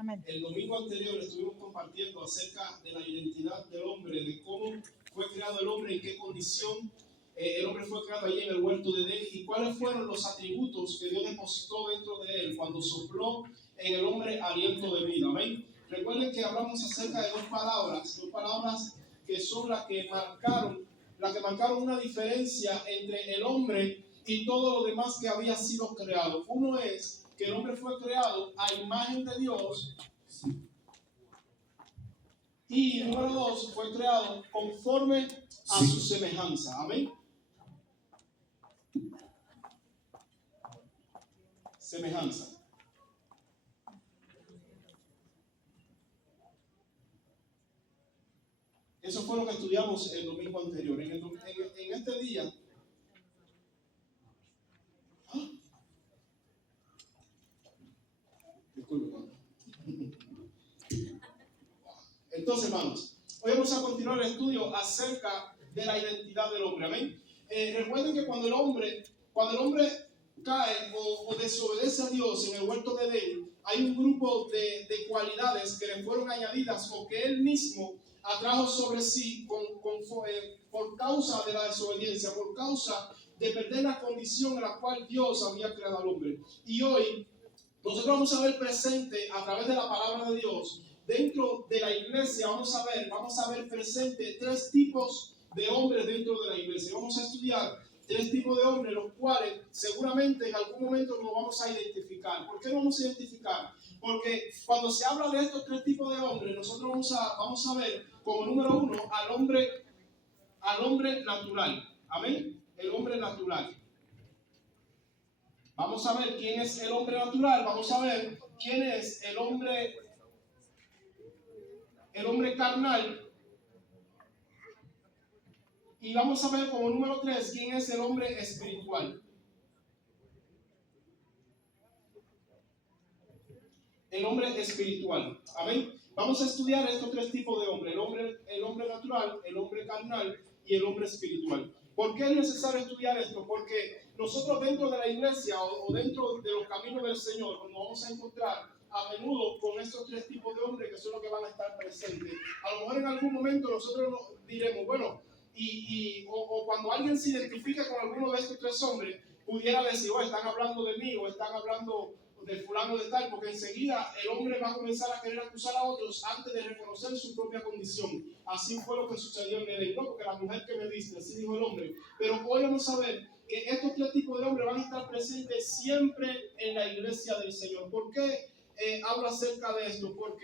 Amén. El domingo anterior estuvimos compartiendo acerca de la identidad del hombre, de cómo fue creado el hombre, en qué condición el hombre fue creado allí en el huerto de Edén y cuáles fueron los atributos que Dios depositó dentro de él cuando sopló en el hombre aliento de vida. Amén. Recuerden que hablamos acerca de dos palabras que son las que marcaron una diferencia entre el hombre y todo lo demás que había sido creado. Uno es que el hombre fue creado a imagen de Dios y número dos, fue creado conforme a su semejanza. Amén. Semejanza. Eso fue lo que estudiamos el domingo anterior. En este día. Disculpen. Entonces, hermanos, hoy vamos a continuar el estudio acerca de la identidad del hombre. Amén. Recuerden que cuando el hombre cae o desobedece a Dios en el huerto de Edén, hay un grupo de cualidades que le fueron añadidas o que él mismo atrajo sobre sí por causa de la desobediencia, por causa de perder la condición en la cual Dios había creado al hombre. Y hoy nosotros vamos a ver presente a través de la palabra de Dios, dentro de la iglesia vamos a ver presente tres tipos de hombres dentro de la iglesia. Vamos a estudiar tres tipos de hombres, los cuales seguramente en algún momento nos vamos a identificar. ¿Por qué nos vamos a identificar? Porque cuando se habla de estos tres tipos de hombres, nosotros vamos a ver como número uno al hombre natural. Amén. El hombre natural. Vamos a ver quién es el hombre natural. Vamos a ver quién es el hombre carnal. Y vamos a ver como número 3 quién es el hombre espiritual. El hombre espiritual. Amén. Vamos a estudiar estos tres tipos de hombre. El hombre natural, el hombre carnal y el hombre espiritual. ¿Por qué es necesario estudiar esto? Porque nosotros dentro de la iglesia o dentro de los caminos del Señor nos vamos a encontrar a menudo con estos tres tipos de hombres que son los que van a estar presentes. A lo mejor en algún momento nosotros diremos, bueno, o cuando alguien se identifica con alguno de estos tres hombres, pudiera decir, están hablando de mí o están hablando de fulano de tal, porque enseguida el hombre va a comenzar a querer acusar a otros antes de reconocer su propia condición. Así fue lo que sucedió en Edén, no porque la mujer que me dice, así dijo el hombre. Pero hoy vamos a ver que estos tres tipos de hombres van a estar presentes siempre en la iglesia del Señor. ¿Por qué hablo acerca de esto? ¿Por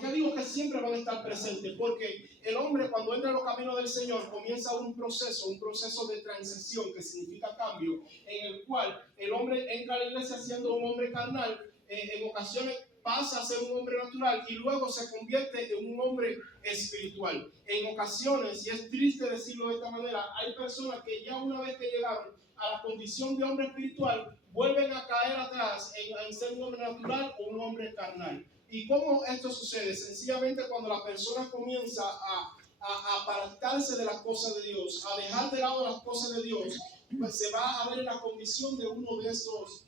qué digo que siempre van a estar presentes? Porque el hombre cuando entra en los caminos del Señor comienza un proceso de transición que significa cambio, en el cual el hombre entra a la iglesia siendo un hombre carnal, en ocasiones pasa a ser un hombre natural y luego se convierte en un hombre espiritual. En ocasiones, y es triste decirlo de esta manera, hay personas que ya una vez que llegaron a la condición de hombre espiritual, vuelven a caer atrás en ser un hombre natural o un hombre carnal. ¿Y cómo esto sucede? Sencillamente cuando la persona comienza a apartarse de las cosas de Dios, a dejar de lado las cosas de Dios, pues se va a ver en la condición de uno de esos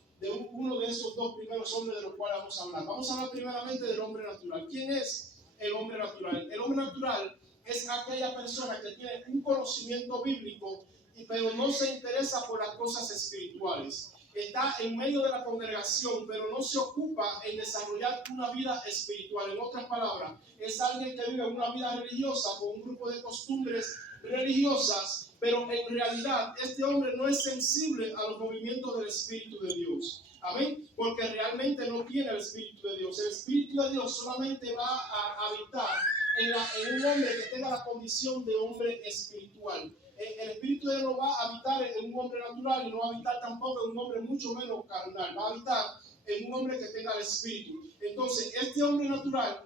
dos primeros hombres de los cuales vamos a hablar. Vamos a hablar primeramente del hombre natural. ¿Quién es el hombre natural? El hombre natural es aquella persona que tiene un conocimiento bíblico, pero no se interesa por las cosas espirituales. Está en medio de la congregación, pero no se ocupa en desarrollar una vida espiritual. En otras palabras, es alguien que vive una vida religiosa con un grupo de costumbres religiosas, pero en realidad este hombre no es sensible a los movimientos del Espíritu de Dios. Amén. Porque realmente no tiene el Espíritu de Dios. El Espíritu de Dios solamente va a habitar en un hombre que tenga la condición de hombre espiritual. El Espíritu de Dios no va a habitar en un hombre natural y no va a habitar tampoco en un hombre mucho menos carnal. Va a habitar en un hombre que tenga el Espíritu. Entonces, este hombre natural,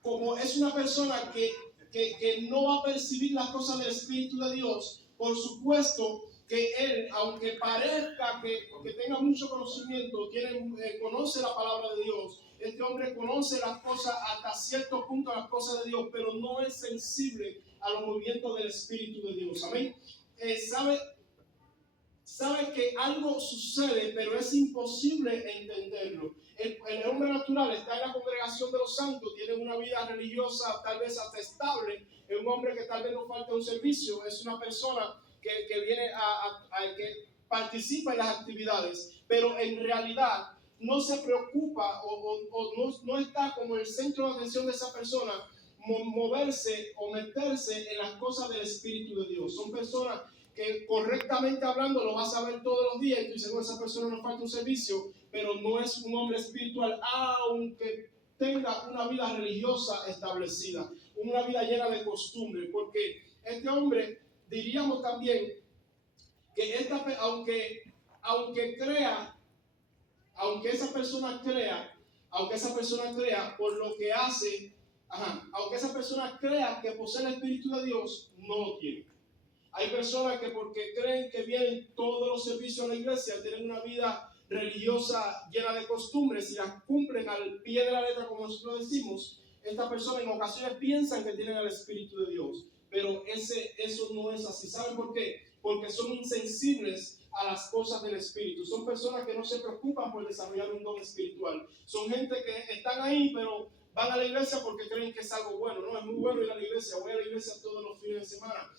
como es una persona que no va a percibir las cosas del Espíritu de Dios, por supuesto que él, aunque parezca que tenga mucho conocimiento, conoce la palabra de Dios, este hombre conoce las cosas hasta cierto punto, las cosas de Dios, pero no es sensible a los movimientos del Espíritu de Dios. Amén. Sabe que algo sucede, pero es imposible entenderlo. El hombre natural está en la congregación de los santos, tiene una vida religiosa tal vez hasta estable, es un hombre que tal vez no falta un servicio, es una persona que viene que participa en las actividades, pero en realidad no se preocupa o no está como el centro de atención de esa persona moverse o meterse en las cosas del Espíritu de Dios. Son personas que correctamente hablando lo vas a ver todos los días y tú dices, no, esa persona no falta un servicio, pero no es un hombre espiritual, aunque tenga una vida religiosa establecida, una vida llena de costumbres, porque este hombre, diríamos también, que aunque crea, aunque esa persona crea por lo que hace, aunque esa persona crea que posee el Espíritu de Dios, no lo tiene. Hay personas que porque creen que vienen todos los servicios a la iglesia, tienen una vida religiosa llena de costumbres y las cumplen al pie de la letra, como nosotros decimos. Estas personas en ocasiones piensan que tienen el Espíritu de Dios, pero eso no es así. ¿Saben por qué? Porque son insensibles a las cosas del Espíritu. Son personas que no se preocupan por desarrollar un don espiritual. Son gente que están ahí, pero van a la iglesia porque creen que es algo bueno. No, es muy bueno ir a la iglesia. Voy a la iglesia todos los fines de semana.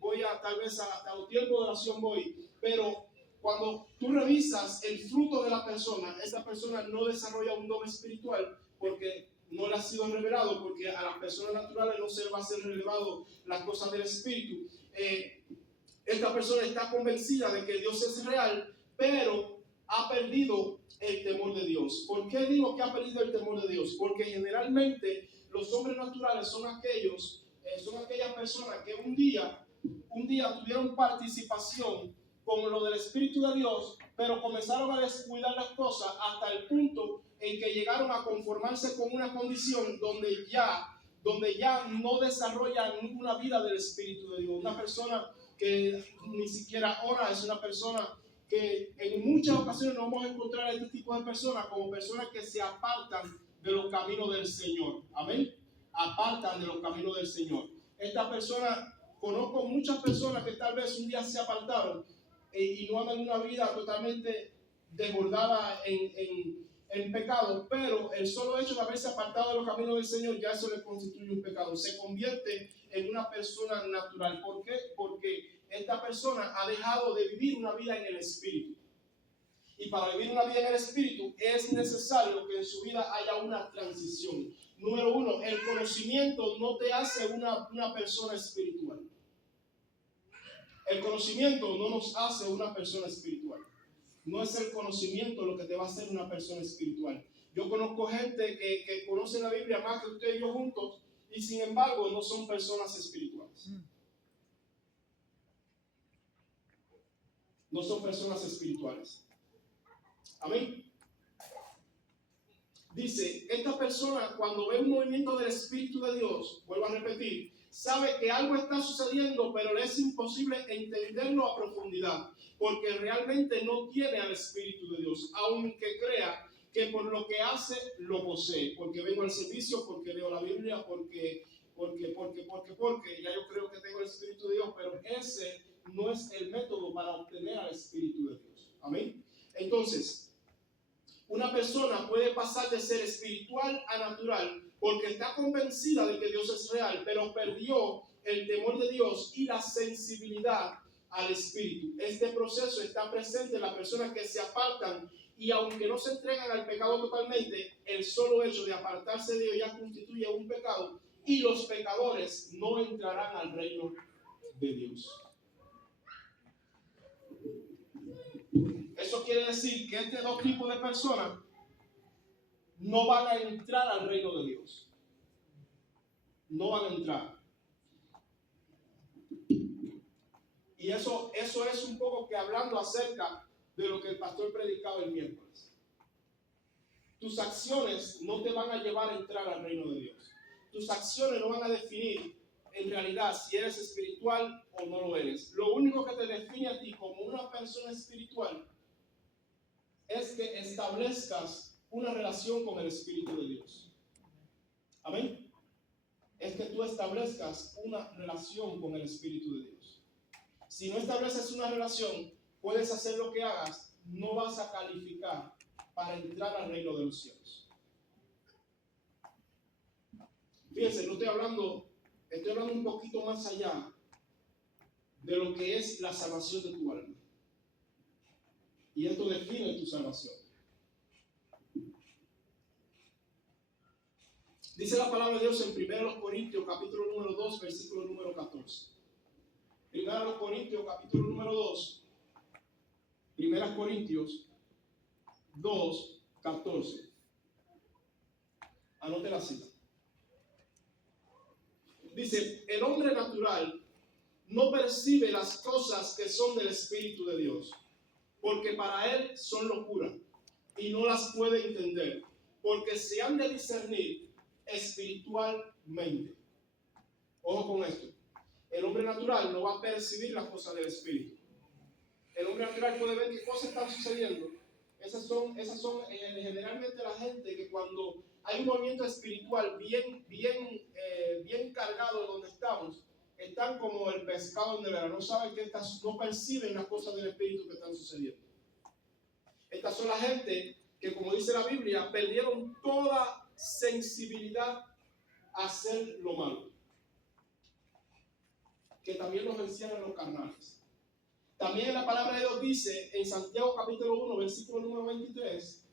Voy a tal vez hasta los tiempos de oración voy. Pero cuando tú revisas el fruto de la persona, esta persona no desarrolla un don espiritual porque no le ha sido revelado, porque a las personas naturales no se le va a ser revelado las cosas del Espíritu. Esta persona está convencida de que Dios es real, pero ha perdido el temor de Dios. ¿Por qué digo que ha perdido el temor de Dios? Porque generalmente los hombres naturales son aquellas personas que un día tuvieron participación con lo del Espíritu de Dios, pero comenzaron a descuidar las cosas hasta el punto en que llegaron a conformarse con una condición donde ya no desarrollan una vida del Espíritu de Dios. Una persona que ni siquiera ora, es una persona que en muchas ocasiones nos vamos a encontrar a este tipo de personas como personas que se apartan de los caminos del Señor. Amén. Apartan de los caminos del Señor. Esta persona, conozco muchas personas que tal vez un día se apartaron y no andan una vida totalmente desbordada en pecado, pero el solo hecho de haberse apartado de los caminos del Señor, ya eso le constituye un pecado. Se convierte en una persona natural. ¿Por qué? Porque esta persona ha dejado de vivir una vida en el Espíritu. Y para vivir una vida en el Espíritu es necesario que en su vida haya una transición. Número uno, el conocimiento no te hace una persona espiritual. El conocimiento no nos hace una persona espiritual. No es el conocimiento lo que te va a hacer una persona espiritual. Yo conozco gente que conoce la Biblia más que usted y yo juntos y sin embargo no son personas espirituales. No son personas espirituales. Amén. Dice, esta persona cuando ve un movimiento del Espíritu de Dios, vuelvo a repetir, sabe que algo está sucediendo, pero le es imposible entenderlo a profundidad, porque realmente no tiene al Espíritu de Dios, aunque crea que por lo que hace lo posee, porque vengo al servicio, porque leo la Biblia, porque ya yo creo que tengo el Espíritu de Dios, pero ese no es el método para obtener al Espíritu de Dios. Amén. Entonces, una persona puede pasar de ser espiritual a natural porque está convencida de que Dios es real, pero perdió el temor de Dios y la sensibilidad al Espíritu. Este proceso está presente en las personas que se apartan y aunque no se entregan al pecado totalmente, el solo hecho de apartarse de Dios ya constituye un pecado y los pecadores no entrarán al reino de Dios. Eso quiere decir que estos dos tipos de personas no van a entrar al reino de Dios. No van a entrar. Y eso es un poco que hablando acerca de lo que el pastor predicaba el miércoles. Tus acciones no te van a llevar a entrar al reino de Dios. Tus acciones no van a definir en realidad si eres espiritual o no lo eres. Lo único que te define a ti como una persona espiritual es que establezcas una relación con el Espíritu de Dios. Amén. Es que tú establezcas una relación con el Espíritu de Dios. Si no estableces una relación, puedes hacer lo que hagas, no vas a calificar para entrar al reino de los cielos. Fíjense, no estoy hablando un poquito más allá de lo que es la salvación de tu alma. Y esto define tu salvación. Dice la palabra de Dios en 1 Corintios, capítulo número 2, versículo número 14. 1 Corintios, capítulo número 2. 1 Corintios 2, 14. Anote la cita. Dice, el hombre natural no percibe las cosas que son del Espíritu de Dios, porque para él son locura y no las puede entender, porque se han de discernir espiritualmente. Ojo con esto. El hombre natural no va a percibir las cosas del Espíritu. El hombre natural puede ver qué cosas están sucediendo. Esas son generalmente la gente que cuando hay un movimiento espiritual bien cargado donde estamos, están como el pescado en nevera, no saben no perciben las cosas del Espíritu que están sucediendo. Estas son la gente que, como dice la Biblia, perdieron toda sensibilidad a hacer lo malo, que también nos encierran los carnales. También la palabra de Dios dice en Santiago capítulo 1, versículo número 23,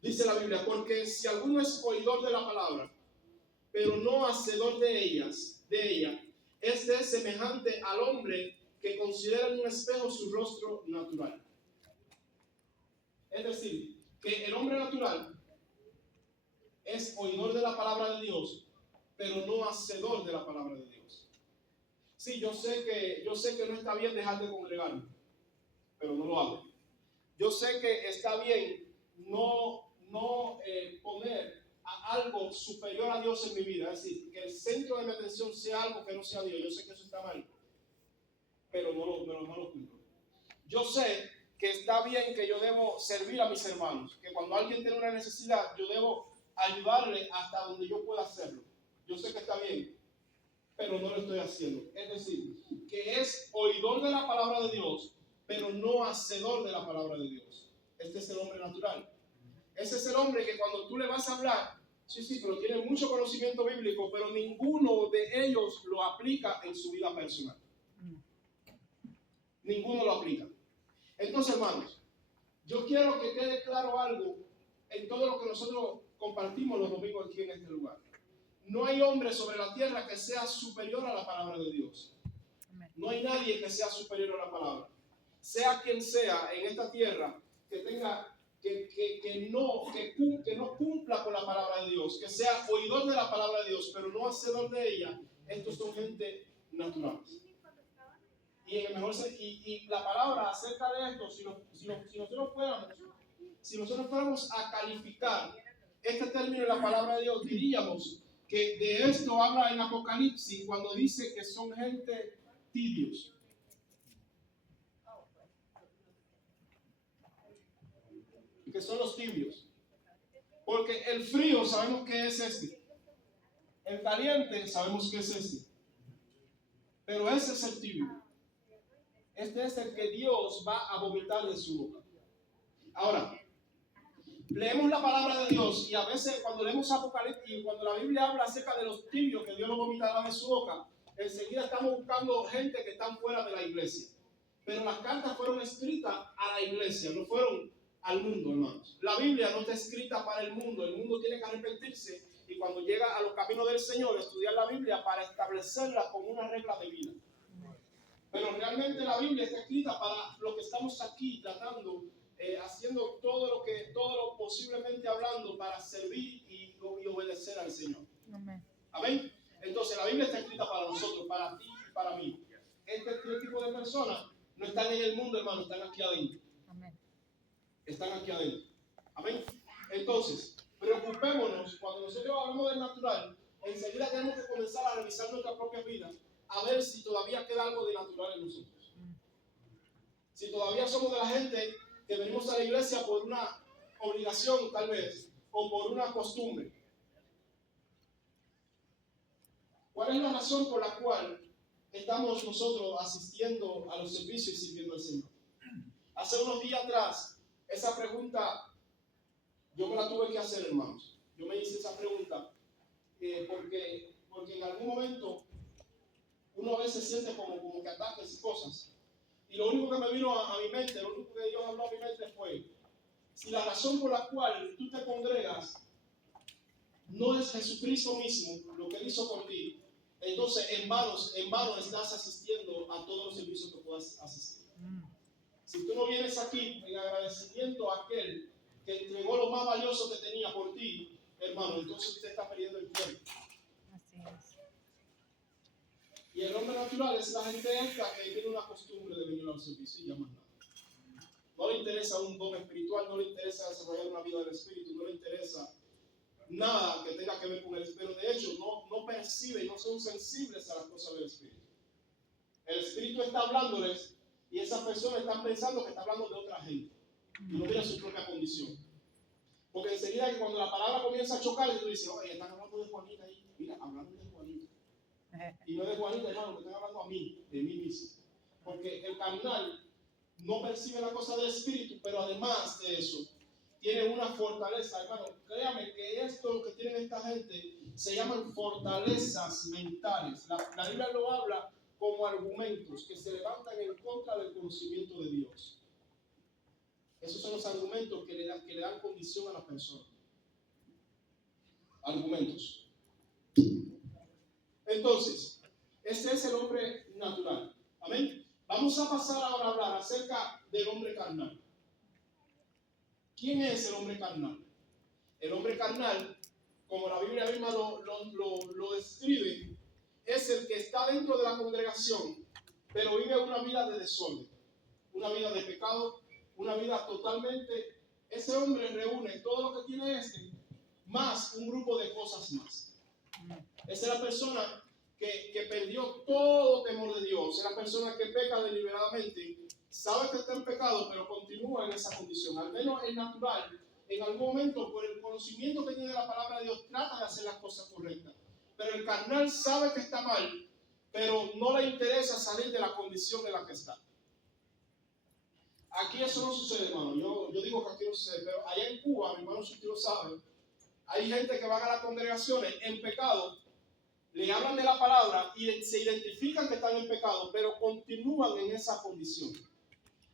dice la Biblia, porque si alguno es oidor de la palabra, pero no hacedor de ella, este es semejante al hombre que considera en un espejo su rostro natural. Es decir, que el hombre natural es oidor de la palabra de Dios, pero no hacedor de la palabra de Dios. Sí, yo sé que no está bien dejar de congregarme, pero no lo hago. Yo sé que está bien no poner a algo superior a Dios en mi vida, es decir, que el centro de mi atención sea algo que no sea Dios. Yo sé que eso está mal, pero no lo cumplo. Yo sé que está bien que yo debo servir a mis hermanos, que cuando alguien tiene una necesidad, yo debo ayudarle hasta donde yo pueda hacerlo. Yo sé que está bien, pero no lo estoy haciendo. Es decir, que es oidor de la palabra de Dios, pero no hacedor de la palabra de Dios. Este es el hombre natural. Ese es el hombre que cuando tú le vas a hablar, sí, pero tiene mucho conocimiento bíblico, pero ninguno de ellos lo aplica en su vida personal. Ninguno lo aplica. Entonces, hermanos, yo quiero que quede claro algo en todo lo que nosotros compartimos los domingos aquí en este lugar. No hay hombre sobre la tierra que sea superior a la palabra de Dios. No hay nadie que sea superior a la palabra. Sea quien sea en esta tierra que tenga que no cumpla con la palabra de Dios, que sea oidor de la palabra de Dios, pero no hacedor de ella, estos son gente natural. Y la palabra acerca de esto, si nosotros fuéramos a calificar este término en la palabra de Dios, diríamos que de esto habla en Apocalipsis cuando dice que son gente tibios. Que son los tibios. Porque el frío sabemos que es este. El caliente sabemos que es este. Pero ese es el tibio. Este es el que Dios va a vomitar de su boca. Ahora, leemos la palabra de Dios y a veces cuando leemos Apocalipsis y cuando la Biblia habla acerca de los tibios que Dios los vomitará de su boca, enseguida estamos buscando gente que están fuera de la iglesia. Pero las cartas fueron escritas a la iglesia, no fueron al mundo, hermanos. La Biblia no está escrita para el mundo tiene que arrepentirse y cuando llega a los caminos del Señor, estudiar la Biblia para establecerla como una regla de vida. Pero realmente la Biblia está escrita para lo que estamos aquí tratando, haciendo todo lo posiblemente hablando para servir y obedecer al Señor. Amén. Entonces la Biblia está escrita para nosotros, para ti y para mí. Este tipo de personas no están en el mundo, hermano, están aquí adentro. Amén. Están aquí adentro. Amén. Entonces, preocupémonos cuando nosotros hablamos del natural, enseguida tenemos que comenzar a revisar nuestra propia vida, a ver si todavía queda algo de natural en nosotros. Si todavía somos de la gente que venimos a la iglesia por una obligación tal vez, o por una costumbre. ¿Cuál es la razón por la cual estamos nosotros asistiendo a los servicios y sirviendo al Señor? Hace unos días atrás, esa pregunta yo me la tuve que hacer, hermanos. Yo me hice esa pregunta porque en algún momento uno a veces siente como que ataques y cosas. Y lo único que me vino a mi mente, lo único que Dios habló a mi mente fue: si la razón por la cual tú te congregas no es Jesucristo mismo, lo que Él hizo por ti, entonces en vano estás asistiendo a todos los servicios que puedas asistir. Si tú no vienes aquí en agradecimiento a aquel que entregó lo más valioso que tenía por ti, hermano, entonces usted está perdiendo el tiempo. Así es. Y el hombre natural es la gente esta que tiene una costumbre de venir a los servicios y ya más nada. No le interesa un don espiritual, no le interesa desarrollar una vida del espíritu, no le interesa nada que tenga que ver con el espíritu. De hecho, no perciben, no son sensibles a las cosas del espíritu. El espíritu está hablándoles y esas personas están pensando que está hablando de otra gente y no mira su propia condición. Porque enseguida que cuando la palabra comienza a chocar, tú dices: oye, están hablando de Juanita ahí. Mira, hablando de Juanita. Y no de Juanita, hermano, que están hablando a mí, de mí mismo. Porque el carnal no percibe la cosa del espíritu, pero además de eso, tiene una fortaleza, hermano. Créame que esto que tienen esta gente se llaman fortalezas mentales. La Biblia lo habla como argumentos que se levantan en contra del conocimiento de Dios. Esos son los argumentos que le dan condición a la persona. Argumentos. Entonces, este es el hombre natural. Amén. Vamos a pasar ahora a hablar acerca del hombre carnal. ¿Quién es el hombre carnal? El hombre carnal, como la Biblia misma lo describe, es el que está dentro de la congregación, pero vive una vida de desorden, una vida de pecado, una vida totalmente. Ese hombre reúne todo lo que tiene más un grupo de cosas más. Esa es la persona que perdió todo temor de Dios. Es la persona que peca deliberadamente, sabe que está en pecado, pero continúa en esa condición. Al menos el natural, en algún momento, por el conocimiento que tiene de la palabra de Dios, trata de hacer las cosas correctas. Pero el carnal sabe que está mal, pero no le interesa salir de la condición en la que está. Aquí eso no sucede, hermano. Yo digo que aquí no sucede, pero allá en Cuba, mi hermano, si usted lo sabe, hay gente que van a las congregaciones en pecado, le hablan de la palabra y se identifican que están en pecado, pero continúan en esa condición.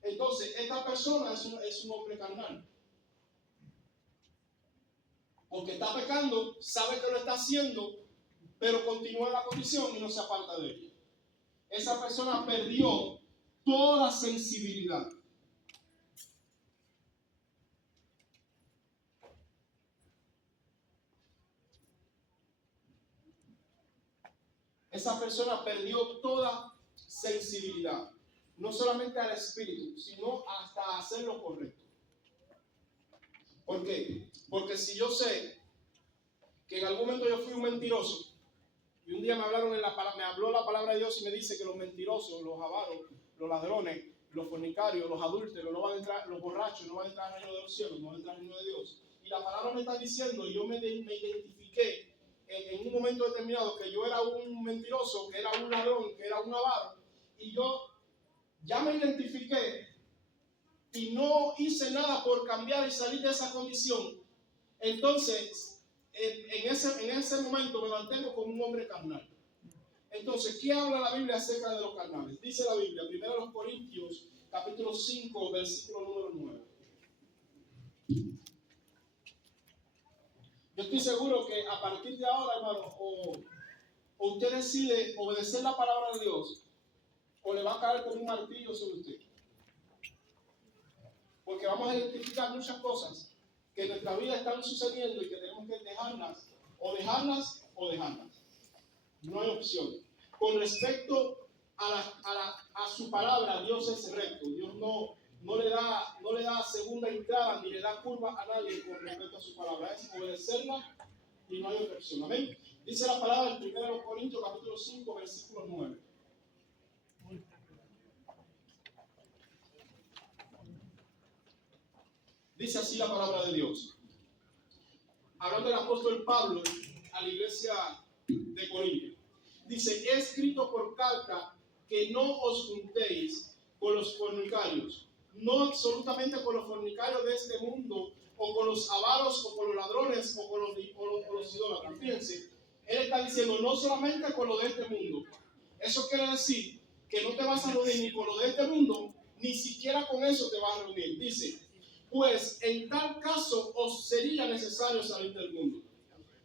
Entonces, esta persona es un hombre carnal. Porque está pecando, sabe que lo está haciendo, pero continúa en la condición y no se aparta de ella. Esa persona perdió toda sensibilidad. Esa persona perdió toda sensibilidad, no solamente al espíritu, sino hasta hacer lo correcto. ¿Por qué? Porque si yo sé que en algún momento yo fui un mentiroso y un día me habló la palabra de Dios y me dice que los mentirosos, los avaros, los ladrones, los fornicarios, los adúlteros, no van a entrar, los borrachos no van a entrar al reino de los cielos, no van a entrar al reino de Dios. Y la palabra me está diciendo, y yo me identifiqué en un momento determinado que yo era un mentiroso, que era un ladrón, que era un avaro, y yo ya me identifiqué y no hice nada por cambiar y salir de esa condición. Entonces, en ese momento me mantengo como un hombre carnal. Entonces, ¿qué habla la Biblia acerca de los carnales? Dice la Biblia, 1 Corintios, capítulo 5, versículo número 9. Yo estoy seguro que a partir de ahora, hermano, o usted decide obedecer la palabra de Dios, o le va a caer con un martillo sobre usted. Porque vamos a identificar muchas cosas que en nuestra vida están sucediendo y que tenemos que dejarlas, o dejarlas, o dejarlas. No hay opción. Con respecto a su palabra, Dios es recto. Dios no le da segunda entrada ni le da curva a nadie con respecto a su palabra. Es obedecerla y no hay otra opción. Amén. Dice la palabra en 1 Corintios capítulo 5, versículo 9. Dice así la palabra de Dios. Hablando del apóstol Pablo a la iglesia de Corinto. dice, he escrito por carta que no os juntéis con los fornicarios, no absolutamente con los fornicarios de este mundo, o con los avaros, o con los ladrones, o con los idólatras. Fíjense, él está diciendo no solamente con lo de este mundo. Eso quiere decir que no te vas a reunir ni con lo de este mundo, ni siquiera con eso te vas a reunir. Dice, pues en tal caso os sería necesario salir del mundo.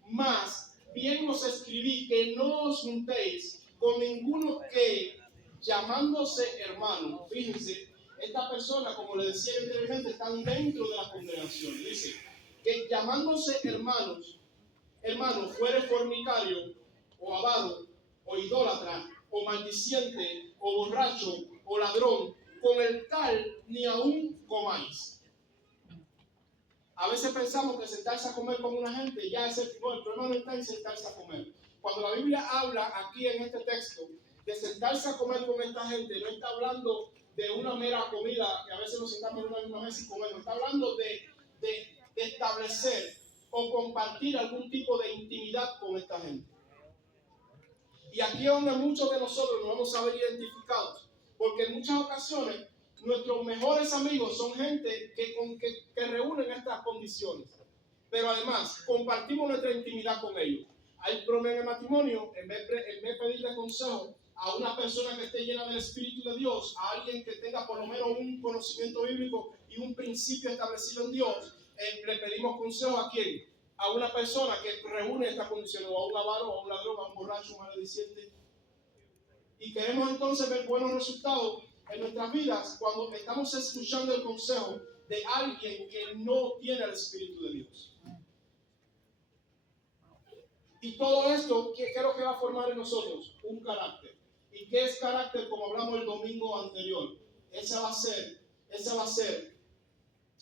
Mas bien os escribí que no os juntéis con ninguno que, llamándose hermano, fíjense, esta persona, como le decía anteriormente, están dentro de la congregación. Dice que llamándose hermanos, fuere fornicario, o avaro, o idólatra, o maldiciente, o borracho, o ladrón, con el tal ni aún comáis. A veces pensamos que sentarse a comer con una gente ya es el problema no está en sentarse a comer. Cuando la Biblia habla aquí en este texto de sentarse a comer con esta gente, no está hablando de una mera comida que a veces nos sentamos en una misma mesa y comemos. Está hablando de establecer o compartir algún tipo de intimidad con esta gente. Y aquí es donde muchos de nosotros nos vamos a ver identificados, porque en muchas ocasiones nuestros mejores amigos son gente que reúnen estas condiciones, pero además compartimos nuestra intimidad con ellos. Hay problema en el matrimonio, en vez de pedirle consejo a una persona que esté llena del Espíritu de Dios, a alguien que tenga por lo menos un conocimiento bíblico y un principio establecido en Dios, le pedimos consejo ¿a quién? A una persona que reúne estas condiciones, o a un avaro, o a un ladrón, a un borracho, un malediciente. Y queremos entonces ver buenos resultados en nuestras vidas cuando estamos escuchando el consejo de alguien que no tiene el Espíritu de Dios. Y todo esto, ¿qué es lo que va a formar en nosotros? Un carácter. ¿Y qué es carácter? Como hablamos el domingo anterior. Esa va a ser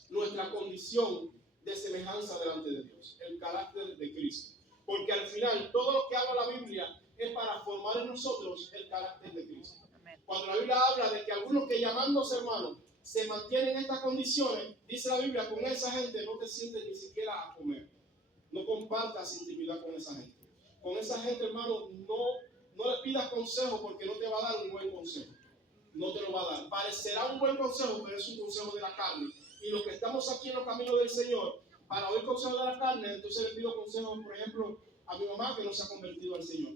nuestra condición de semejanza delante de Dios. El carácter de Cristo. Porque al final, todo lo que habla la Biblia es para formar en nosotros el carácter de Cristo. Cuando la Biblia habla de que algunos que llamándose hermanos se mantienen en estas condiciones, dice la Biblia, con esa gente no te sientes ni siquiera a comer. No compartas intimidad con esa gente. Con esa gente, hermano, no le pidas consejo porque no te va a dar un buen consejo. No te lo va a dar. Parecerá un buen consejo, pero es un consejo de la carne. Y los que estamos aquí en los caminos del Señor, para oír consejos de la carne, entonces le pido consejos, por ejemplo, a mi mamá que no se ha convertido al Señor.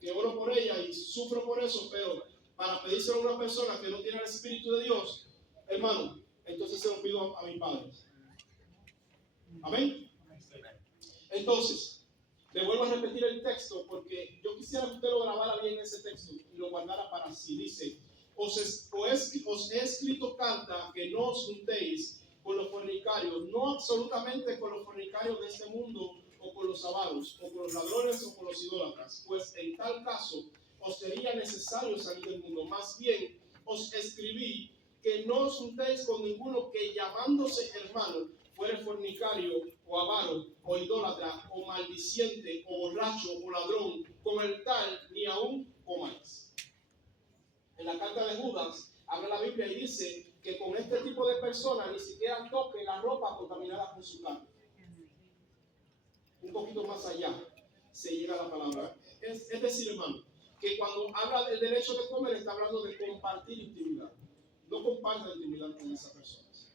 Que oro por ella y sufro por eso, pero para pedírselo a una persona que no tiene el Espíritu de Dios, hermano, entonces se lo pido a mi padre. Amén. Entonces, le vuelvo a repetir el texto porque yo quisiera que usted lo grabara bien ese texto y lo guardara para sí. Dice, os he escrito carta que no os juntéis con los fornicarios, no absolutamente con los fornicarios de este mundo, o con los avaros, o con los ladrones, o con los idólatras, pues en tal caso os sería necesario salir del mundo. Más bien os escribí que no os juntéis con ninguno que llamándose hermano fuere fornicario, o avaro, o idólatra, o maldiciente, o borracho, o ladrón, con el tal ni aún comáis. En la carta de Judas habla la Biblia y dice que con este tipo de personas ni siquiera toque la ropa contaminada con su carne. Un poquito más allá se llega a la palabra. Es decir, hermano, que cuando habla del derecho de comer está hablando de compartir intimidad. No compartas intimidad con esas personas,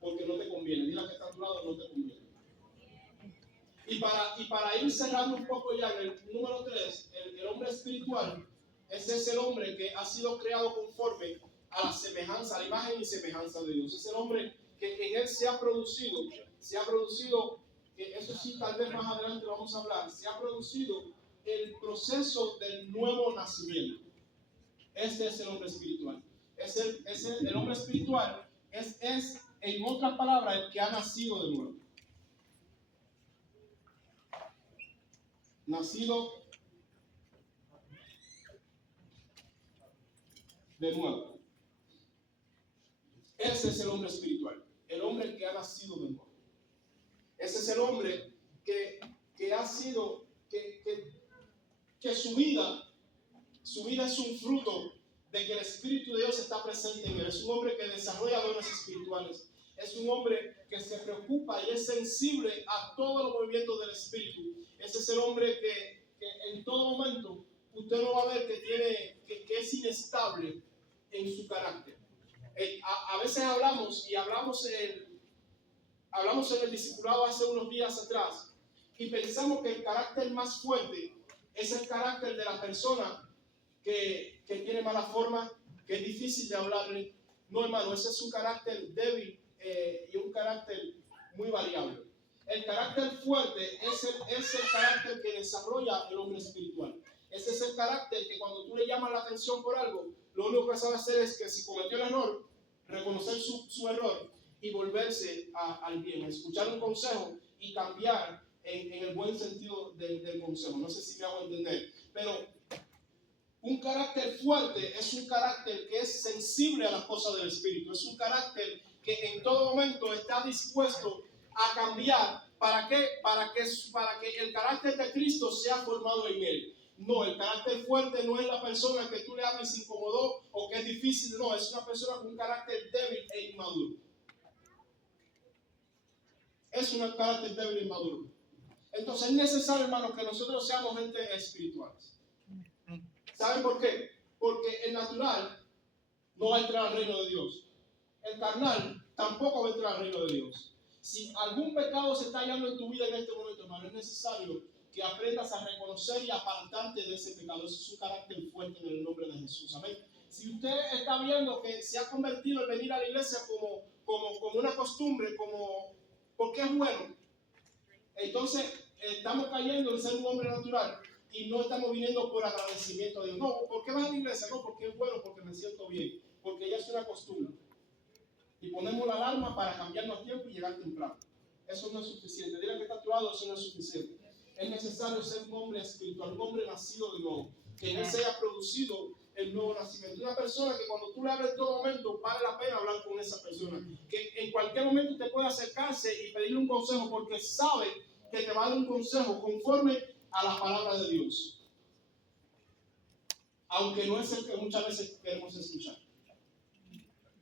porque no te conviene. Dile que está a tu lado, no te conviene. Y para ir cerrando un poco ya en el número 3, el hombre espiritual, ese es el hombre que ha sido creado conforme a la semejanza, a la imagen y semejanza de Dios. Es el hombre que en él se ha producido, que eso sí tal vez más adelante vamos a hablar, se ha producido el proceso del nuevo nacimiento. Este es el hombre espiritual. El hombre espiritual es, en otras palabras, el que ha nacido de nuevo. Nacido de nuevo. Ese es el hombre espiritual, el hombre que ha nacido de nuevo. Ese es el hombre que ha sido, que su vida es un fruto de que el Espíritu de Dios está presente en él. Es un hombre que desarrolla dones espirituales. Es un hombre que se preocupa y es sensible a todos los movimientos del Espíritu. Ese es el hombre que en todo momento usted no va a ver que es inestable en su carácter. A veces hablamos en el discipulado hace unos días atrás y pensamos que el carácter más fuerte es el carácter de la persona que tiene mala forma, que es difícil de hablarle. No, hermano, ese es un carácter débil y un carácter muy variable. El carácter fuerte es el carácter que desarrolla el hombre espiritual. Ese es el carácter que cuando tú le llamas la atención por algo, lo único que sabe hacer es que si cometió el error, reconocer su error y volverse al bien, escuchar un consejo y cambiar en el buen sentido del consejo. No sé si me hago entender, pero un carácter fuerte es un carácter que es sensible a las cosas del Espíritu. Es un carácter que en todo momento está dispuesto a cambiar. ¿Para qué? Para que el carácter de Cristo sea formado en él. No, el carácter fuerte no es la persona que tú le hables se incomodó o que es difícil. No, es una persona con un carácter débil e inmaduro. Es un carácter débil e inmaduro. Entonces es necesario, hermanos, que nosotros seamos gente espirituales. ¿Saben por qué? Porque el natural no va a entrar al reino de Dios. El carnal tampoco va a entrar al reino de Dios. Si algún pecado se está hallando en tu vida en este momento, hermano, es necesario que aprendas a reconocer y apartarte de ese pecado. Eso es un carácter fuerte en el nombre de Jesús. Amén. Si usted está viendo que se ha convertido el venir a la iglesia como una costumbre, porque es bueno, entonces estamos cayendo en ser un hombre natural y no estamos viniendo por agradecimiento a Dios. No, ¿por qué vas a la iglesia? No, porque es bueno, porque me siento bien, porque ya es una costumbre. Y ponemos la alarma para cambiarnos tiempo y llegar temprano. Eso no es suficiente. Dile que está a tu lado, eso no es suficiente. Es necesario ser un hombre espiritual, un hombre nacido de nuevo, que en él se haya producido el nuevo nacimiento. Una persona que cuando tú le hablas en todo momento, vale la pena hablar con esa persona. Que en cualquier momento te puede acercarse y pedirle un consejo porque sabe que te va a dar un consejo conforme a la palabra de Dios. Aunque no es el que muchas veces queremos escuchar.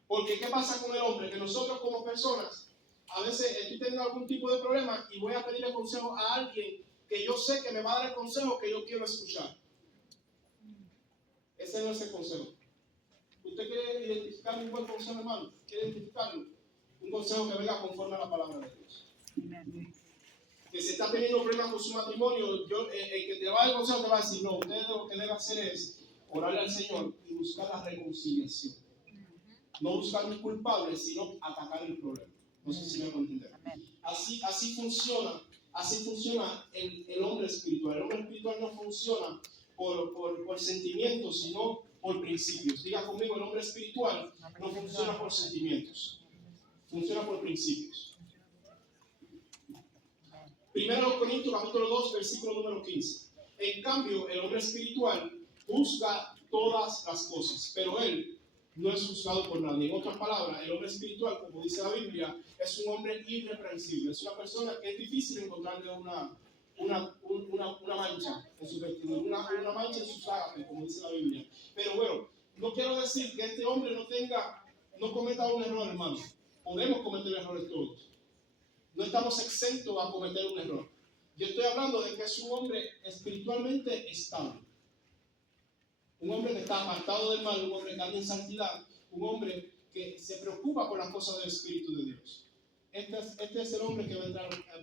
Porque ¿qué pasa con el hombre? Que nosotros como personas, a veces estoy teniendo algún tipo de problema y voy a pedirle consejo a alguien que yo sé que me va a dar el consejo que yo quiero escuchar. Ese no es el consejo. ¿Usted quiere identificar un buen consejo, hermano? ¿Quiere identificarlo? Un consejo que venga conforme a la palabra de Dios. Que si está teniendo problemas con su matrimonio, el que te va a dar el consejo te va a decir, no, usted lo que debe hacer es orarle al Señor y buscar la reconciliación. No buscar un culpable, sino atacar el problema. No sé si me van a entender. Así funciona el hombre espiritual. El hombre espiritual no funciona por sentimientos, sino por principios. Diga conmigo, el hombre espiritual no funciona por sentimientos, funciona por principios. 1 Corintios capítulo 2, versículo número 15. En cambio, el hombre espiritual busca todas las cosas, pero él no es juzgado por nadie. En otras palabras, el hombre espiritual, como dice la Biblia, es un hombre irreprensible. Es una persona que es difícil encontrarle una mancha en su vestidura, una mancha en sus ágape, como dice la Biblia. Pero bueno, no quiero decir que este hombre no cometa un error, hermano. Podemos cometer errores todos. No estamos exentos a cometer un error. Yo estoy hablando de que es un hombre espiritualmente estable. Un hombre que está apartado del mal, un hombre que anda en santidad, un hombre que se preocupa por las cosas del Espíritu de Dios. Este es el hombre que va a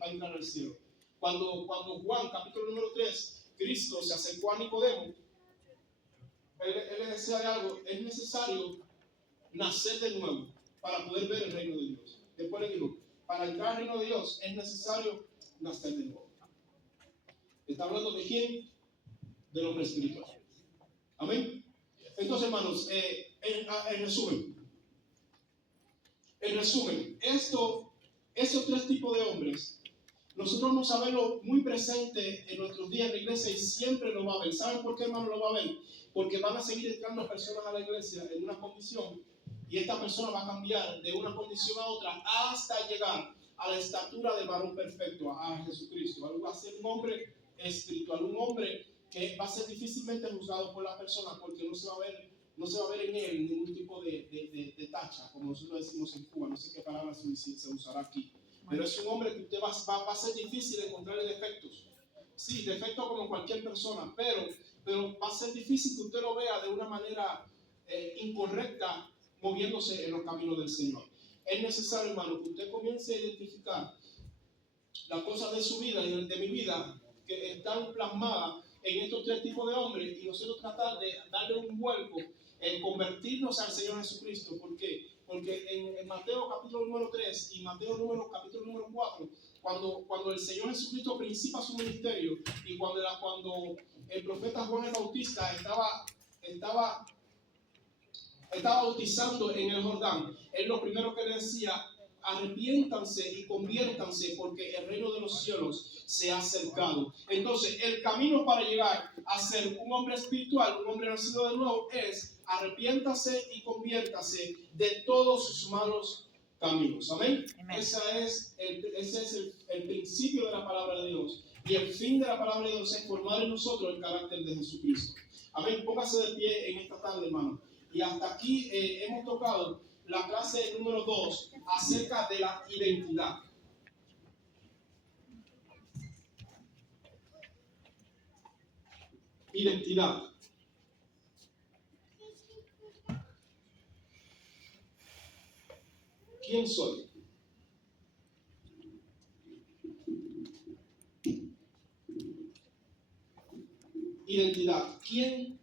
entrar al cielo. Cuando Juan, capítulo número 3, Cristo se acercó a Nicodemo, él le decía de algo, es necesario nacer de nuevo para poder ver el reino de Dios. Después le dijo, para entrar al reino de Dios es necesario nacer de nuevo. ¿Está hablando de quién? Del hombre espiritual. Amén. Entonces, hermanos, en resumen, estos tres tipos de hombres, nosotros vamos a verlo muy presente en nuestros días en la iglesia y siempre lo va a ver. ¿Saben por qué, hermano, lo va a ver? Porque van a seguir entrando personas a la iglesia en una condición y esta persona va a cambiar de una condición a otra hasta llegar a la estatura del varón perfecto, a Jesucristo. Va a ser un hombre espiritual, un hombre que va a ser difícilmente juzgado por las personas porque no se va a ver en él ningún tipo de tacha, como nosotros decimos en Cuba. No sé qué palabra se usará aquí. Pero es un hombre que usted va a ser difícil encontrarle defectos. Sí, defectos como cualquier persona, pero pero va a ser difícil que usted lo vea de una manera incorrecta moviéndose en los caminos del Señor. Es necesario, hermano, que usted comience a identificar las cosas de su vida y de mi vida que están plasmadas en estos tres tipos de hombres y nosotros tratar de darle un vuelco en convertirnos al Señor Jesucristo. ¿Por qué? Porque en Mateo capítulo número 3 y Mateo capítulo número 4, cuando el Señor Jesucristo principia su ministerio y cuando el profeta Juan el Bautista estaba bautizando en el Jordán, él lo primero que le decía: arrepiéntanse y conviértanse porque el reino de los cielos se ha acercado. Entonces, el camino para llegar a ser un hombre espiritual, un hombre nacido de nuevo, es arrepiéntase y conviértase de todos sus malos caminos. Amén. Ese es el principio de la palabra de Dios. Y el fin de la palabra de Dios es formar en nosotros el carácter de Jesucristo. Amén. Póngase de pie en esta tarde, hermano. Y hasta aquí hemos tocado la clase número 2 acerca de la identidad. Identidad. ¿Quién soy? Identidad. ¿Quién